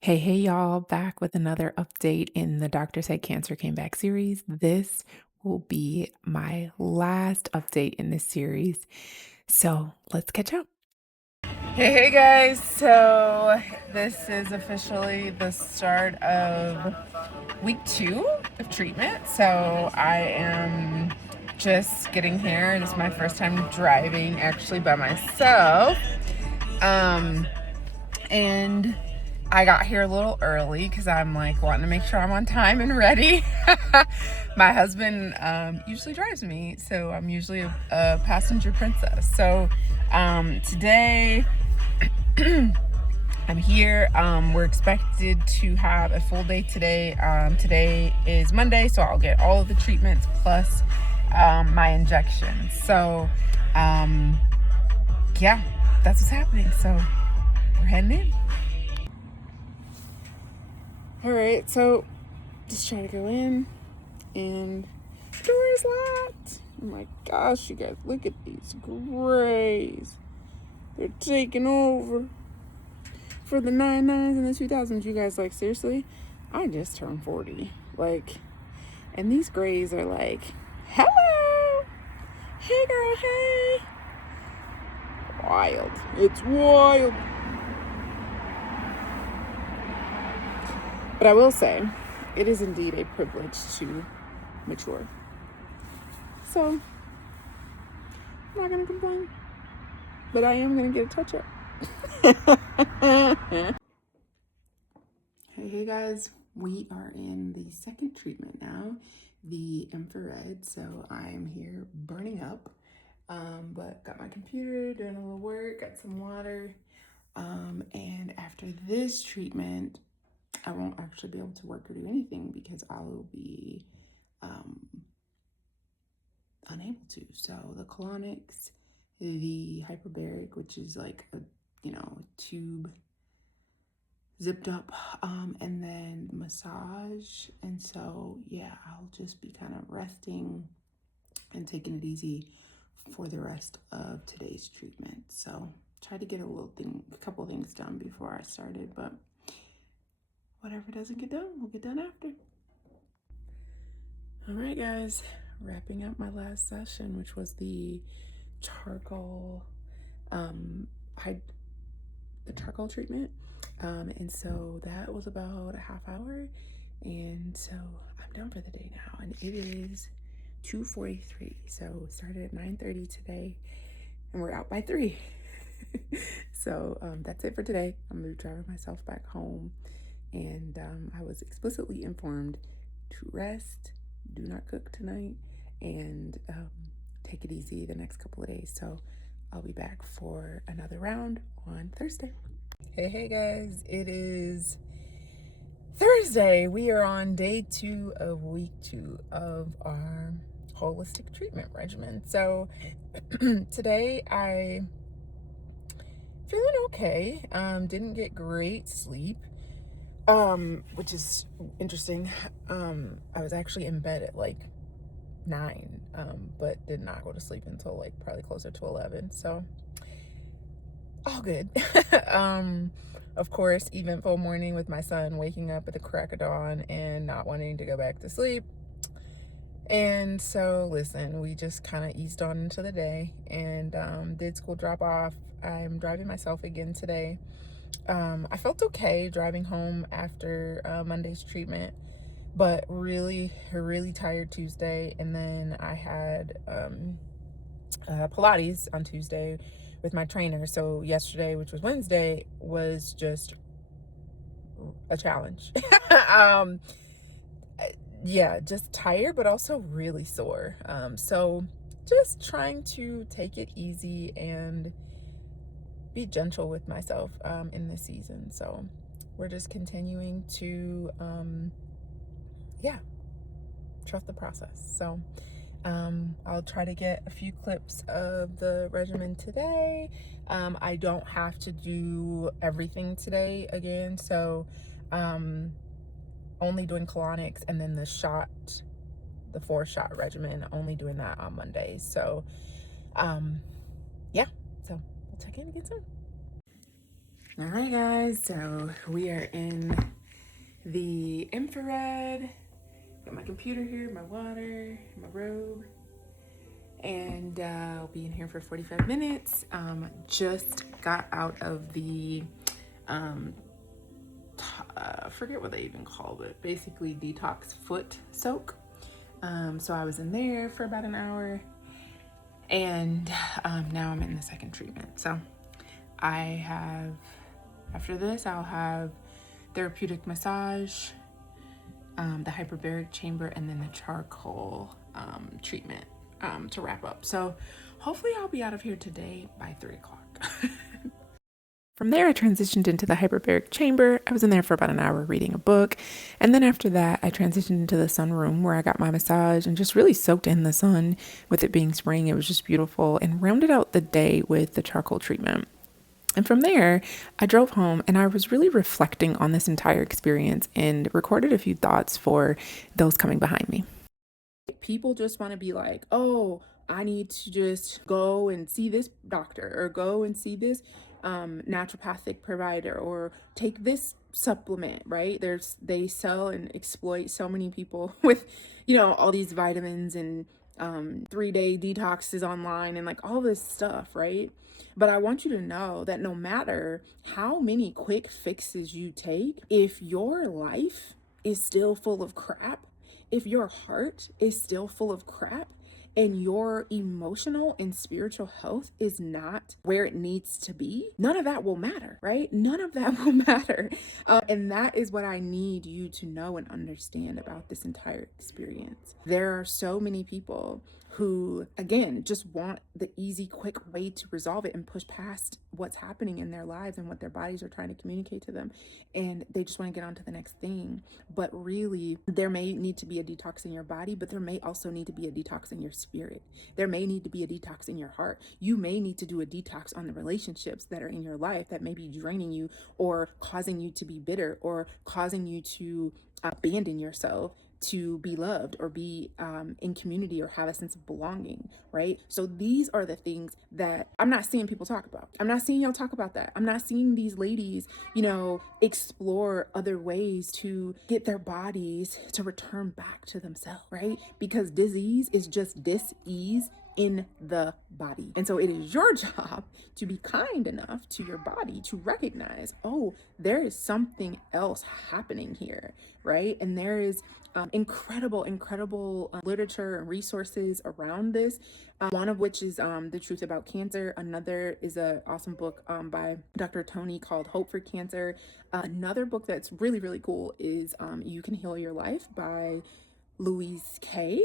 Hey, y'all, back with another update in the Doctor Said Cancer Came Back series. This will be my last update in this series. So let's catch up. Hey guys, so this is officially the start of week 2 of treatment. So I am just getting here. This is my first time driving actually by myself. And I got here a little early because I'm like wanting to make sure I'm on time and ready. My husband usually drives me, so I'm usually a passenger princess. So today I'm here. We're expected to have a full day today. Today is Monday, so I'll get all of the treatments plus my injections. So yeah, that's what's happening. So we're heading in. All right, so just trying to go in, and the door is locked. Oh my gosh, you guys, look at these grays. They're taking over for the 99s and the 2000s. You guys, like, seriously, I just turned 40. Like, and these grays are like, hello, hey girl, hey. Wild. It's wild. But I will say, it is indeed a privilege to mature. So, I'm not going to complain. But I am going to get a touch-up. Hey guys, we are in the second treatment now, the infrared. So I'm here burning up, but got my computer, doing a little work, got some water. And after this treatment, I won't actually be able to work or do anything because I will be unable to. So the colonics, the hyperbaric, which is like a tube zipped up, and then massage. And so yeah, I'll just be kind of resting and taking it easy for the rest of today's treatment. So try to get a couple things done before I started, but whatever doesn't get done will get done after. All right guys, wrapping up my last session, which was the charcoal the charcoal treatment, and so that was about a half hour, and so I'm done for the day now, and it is 2:43. So we started at 9:30 today and we're out by 3. So that's it for today. I'm gonna be driving myself back home, and I was explicitly informed to rest, do not cook tonight, and take it easy the next couple of days. So I'll be back for another round on Thursday. Hey guys, it is Thursday. We are on day 2 of week 2 of our holistic treatment regimen. So today I feeling okay. Didn't get great sleep, which is interesting. I was actually in bed at like 9, but did not go to sleep until like probably closer to 11. So all good. Of course, eventful morning with my son waking up at the crack of dawn and not wanting to go back to sleep. And so, listen, we just kind of eased on into the day and did school drop off. I'm driving myself again today. I felt okay driving home after Monday's treatment, but really tired Tuesday. And then I had Pilates on Tuesday with my trainer. So yesterday, which was Wednesday, was just a challenge. Yeah, just tired, but also really sore. So just trying to take it easy and be gentle with myself in this season. So we're just continuing to, trust the process. So I'll try to get a few clips of the regimen today. I don't have to do everything today again, so only doing colonics, and then the 4-shot regimen, only doing that on Mondays. So yeah, so we'll check in again soon. All right, guys, so we are in the infrared. Got my computer here, my water, my robe, and I'll be in here for 45 minutes. Just got out of the, I forget what they even called it, basically detox foot soak. So I was in there for about an hour, and now I'm in the second treatment. So after this, I'll have therapeutic massage, the hyperbaric chamber, and then the charcoal treatment to wrap up. So hopefully I'll be out of here today by 3 o'clock. From there, I transitioned into the hyperbaric chamber. I was in there for about an hour reading a book. And then after that, I transitioned into the sunroom where I got my massage and just really soaked in the sun. With it being spring, it was just beautiful, and rounded out the day with the charcoal treatment. And from there, I drove home and I was really reflecting on this entire experience and recorded a few thoughts for those coming behind me. People just want to be like, oh, I need to just go and see this doctor, or go and see this naturopathic provider, or take this supplement, right? They sell and exploit so many people with, all these vitamins and 3-day detoxes online and like all this stuff, right? But I want you to know that no matter how many quick fixes you take, if your life is still full of crap, if your heart is still full of crap, and your emotional and spiritual health is not where it needs to be, none of that will matter, right? None of that will matter. And that is what I need you to know and understand about this entire experience. There are so many people who, again, just want the easy, quick way to resolve it and push past what's happening in their lives and what their bodies are trying to communicate to them. And they just want to get on to the next thing. But really, there may need to be a detox in your body, but there may also need to be a detox in your spirit. There may need to be a detox in your heart. You may need to do a detox on the relationships that are in your life that may be draining you, or causing you to be bitter, or causing you to abandon yourself to be loved, or be in community, or have a sense of belonging, right? So these are the things that I'm not seeing people talk about. I'm not seeing y'all talk about that. I'm not seeing these ladies, explore other ways to get their bodies to return back to themselves, right? Because disease is just dis-ease in the body. And so it is your job to be kind enough to your body to recognize, oh, there is something else happening here, right? And there is incredible literature and resources around this. One of which is The Truth About Cancer. Another is an awesome book by Dr. Tony called Hope for Cancer. Another book that's really, really cool is You Can Heal Your Life by Louise Kay.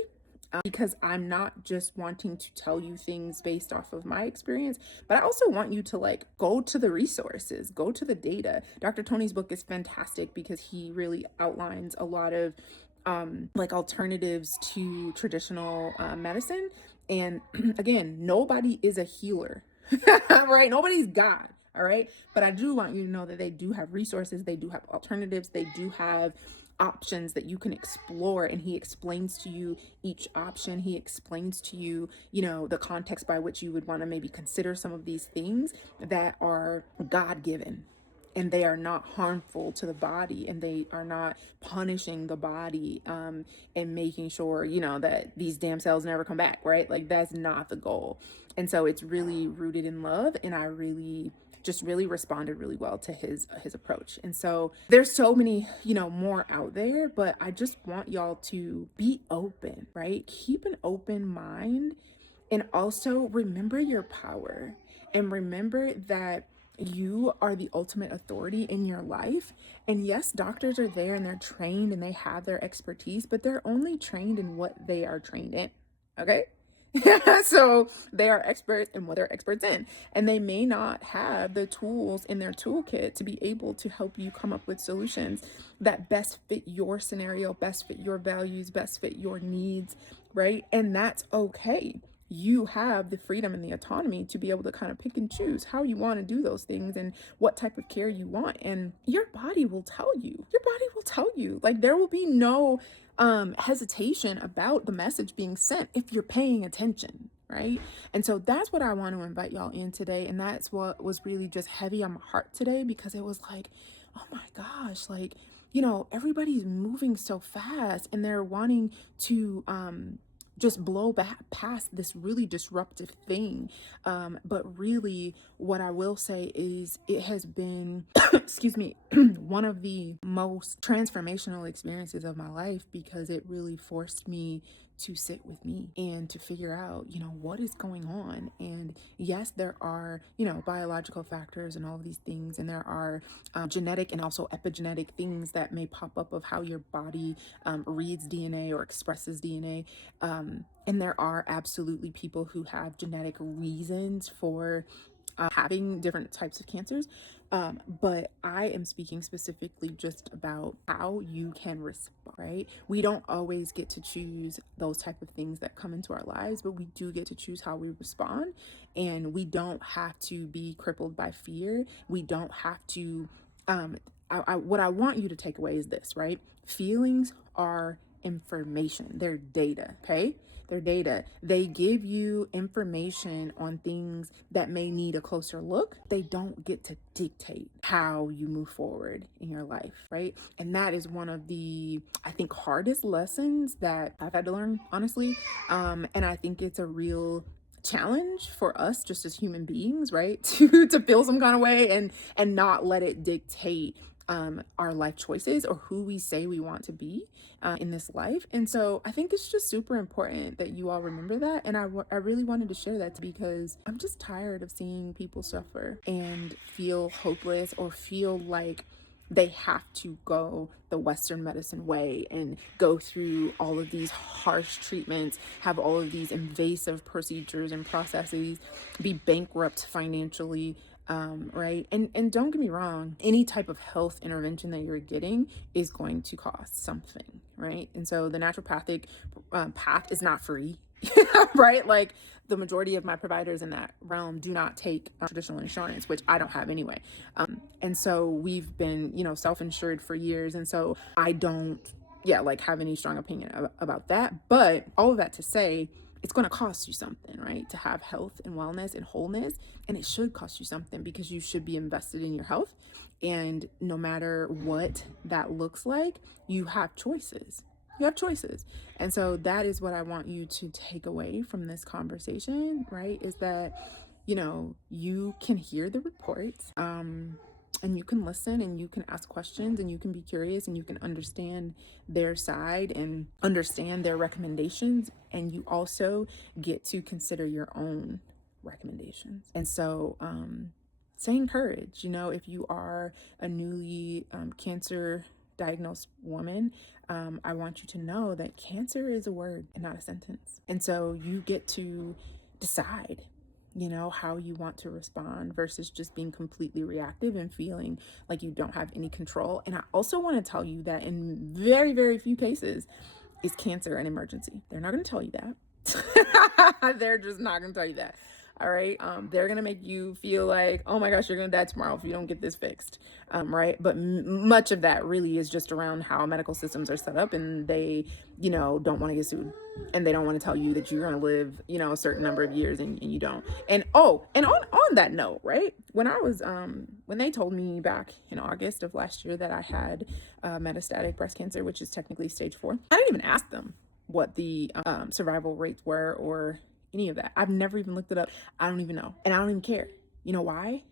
Because I'm not just wanting to tell you things based off of my experience, but I also want you to go to the resources, go to the data. Dr. Tony's book is fantastic because he really outlines a lot of alternatives to traditional medicine. And again, nobody is a healer, right? Nobody's God. All right. But I do want you to know that they do have resources. They do have alternatives. They do have options that you can explore. And he explains to you each option. He explains to you, the context by which you would want to maybe consider some of these things that are God-given. And they are not harmful to the body, and they are not punishing the body and making sure, that these damn cells never come back, right? Like, that's not the goal. And so it's really rooted in love, and I really responded really well to his approach. And so there's so many, more out there, but I just want y'all to be open, right? Keep an open mind, and also remember your power, and remember that you are the ultimate authority in your life. And yes, doctors are there and they're trained and they have their expertise, but they're only trained in what they are trained in. Okay. So they are experts in what they're experts in, and they may not have the tools in their toolkit to be able to help you come up with solutions that best fit your scenario, best fit your values, best fit your needs, right? And that's okay. You have the freedom and the autonomy to be able to kind of pick and choose how you want to do those things and what type of care you want. And your body will tell you. Your body will tell you. Like, there will be no hesitation about the message being sent if you're paying attention, right? And so that's what I want to invite y'all in today. And that's what was really just heavy on my heart today, because it was like, oh my gosh, like, everybody's moving so fast and they're wanting to just blow back past this really disruptive thing. But really, what I will say is it has been, excuse me, one of the most transformational experiences of my life, because it really forced me to sit with me and to figure out, what is going on. And yes, there are, biological factors and all of these things, and there are genetic and also epigenetic things that may pop up of how your body reads DNA or expresses DNA. And there are absolutely people who have genetic reasons for having different types of cancers. But I am speaking specifically just about how you can respond, right? We don't always get to choose those type of things that come into our lives, but we do get to choose how we respond. And we don't have to be crippled by fear. We don't have to, what I want you to take away is this, right? Feelings are information. They're data, okay? They're data. They give you information on things that may need a closer look. They don't get to dictate how you move forward in your life, right? And that is one of the, I think, hardest lessons that I've had to learn, honestly. And I think it's a real challenge for us just as human beings, right? To feel some kind of way and not let it dictate our life choices or who we say we want to be in this life. And so I think it's just super important that you all remember that. And I really wanted to share that because I'm just tired of seeing people suffer and feel hopeless or feel like they have to go the Western medicine way and go through all of these harsh treatments, have all of these invasive procedures and processes, be bankrupt financially, right? And don't get me wrong, any type of health intervention that you're getting is going to cost something, right? And so the naturopathic path is not free. Right? Like the majority of my providers in that realm do not take traditional insurance, which I don't have anyway. And so we've been, self-insured for years. And so I don't, have any strong opinion about that. But all of that to say, it's going to cost you something, right? To have health and wellness and wholeness. And it should cost you something because you should be invested in your health. And no matter what that looks like, you have choices. You have choices. And so that is what I want you to take away from this conversation, right? Is that, you can hear the reports, and you can listen and you can ask questions and you can be curious and you can understand their side and understand their recommendations. And you also get to consider your own recommendations. And so, stay encouraged. If you are a newly cancer diagnosed woman, I want you to know that cancer is a word and not a sentence. And so you get to decide, how you want to respond versus just being completely reactive and feeling like you don't have any control. And I also want to tell you that in very, very few cases is cancer an emergency. They're not going to tell you that. They're just not going to tell you that. All right. They're going to make you feel like, oh my gosh, you're going to die tomorrow if you don't get this fixed. Right. But much of that really is just around how medical systems are set up, and they, don't want to get sued, and they don't want to tell you that you're going to live, a certain number of years and you don't. And on that note, right. When I was, when they told me back in August of last year that I had metastatic breast cancer, which is technically stage 4, I didn't even ask them what the survival rates were or any of that. I've never even looked it up. I don't even know. And I don't even care. You know why?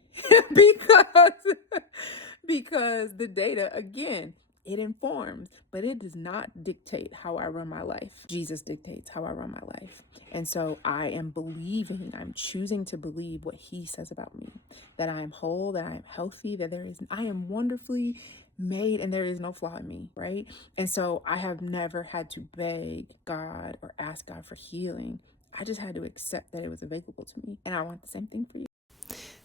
because the data, again, it informs, but it does not dictate how I run my life. Jesus dictates how I run my life. And so I'm choosing to believe what he says about me, that I am whole, that I am healthy, that I am wonderfully made and there is no flaw in me, right? And so I have never had to beg God or ask God for healing. I just had to accept that it was available to me. And I want the same thing for you.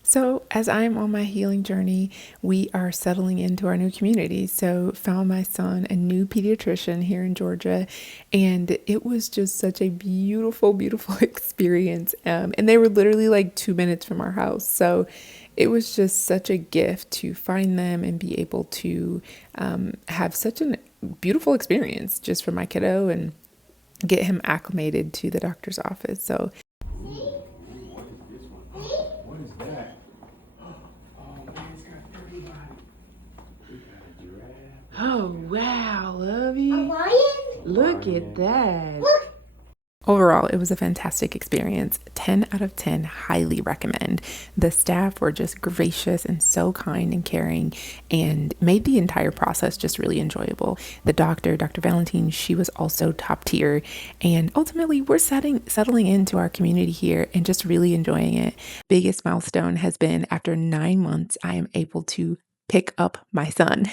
So as I'm on my healing journey, we are settling into our new community. So found my son a new pediatrician here in Georgia, and it was just such a beautiful, beautiful experience. And they were literally like 2 minutes from our house. So it was just such a gift to find them and be able to have such a beautiful experience just for my kiddo and get him acclimated to the doctor's office. So Oh, wow, Lovey. A lion? Look at that. Look. Overall, it was a fantastic experience. 10 out of 10, highly recommend. The staff were just gracious and so kind and caring and made the entire process just really enjoyable. The doctor, Dr. Valentine, she was also top tier. And ultimately, we're settling into our community here and just really enjoying it. Biggest milestone has been after 9 months, I am able to pick up my son.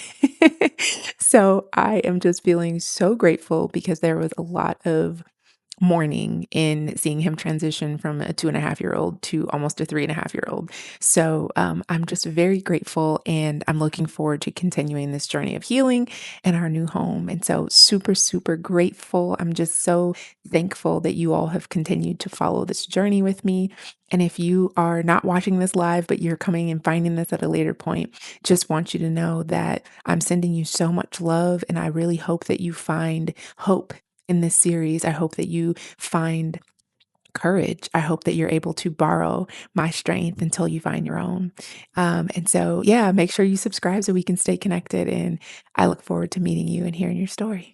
So I am just feeling so grateful because there was a lot of mourning in seeing him transition from a 2.5-year-old to almost a 3.5-year-old. So I'm just very grateful and I'm looking forward to continuing this journey of healing in our new home. And so super, super grateful. I'm just so thankful that you all have continued to follow this journey with me. And if you are not watching this live, but you're coming and finding this at a later point, just want you to know that I'm sending you so much love. And I really hope that you find hope in this series. I hope that you find courage. I hope that you're able to borrow my strength until you find your own. And so, yeah, make sure you subscribe so we can stay connected. And I look forward to meeting you and hearing your story.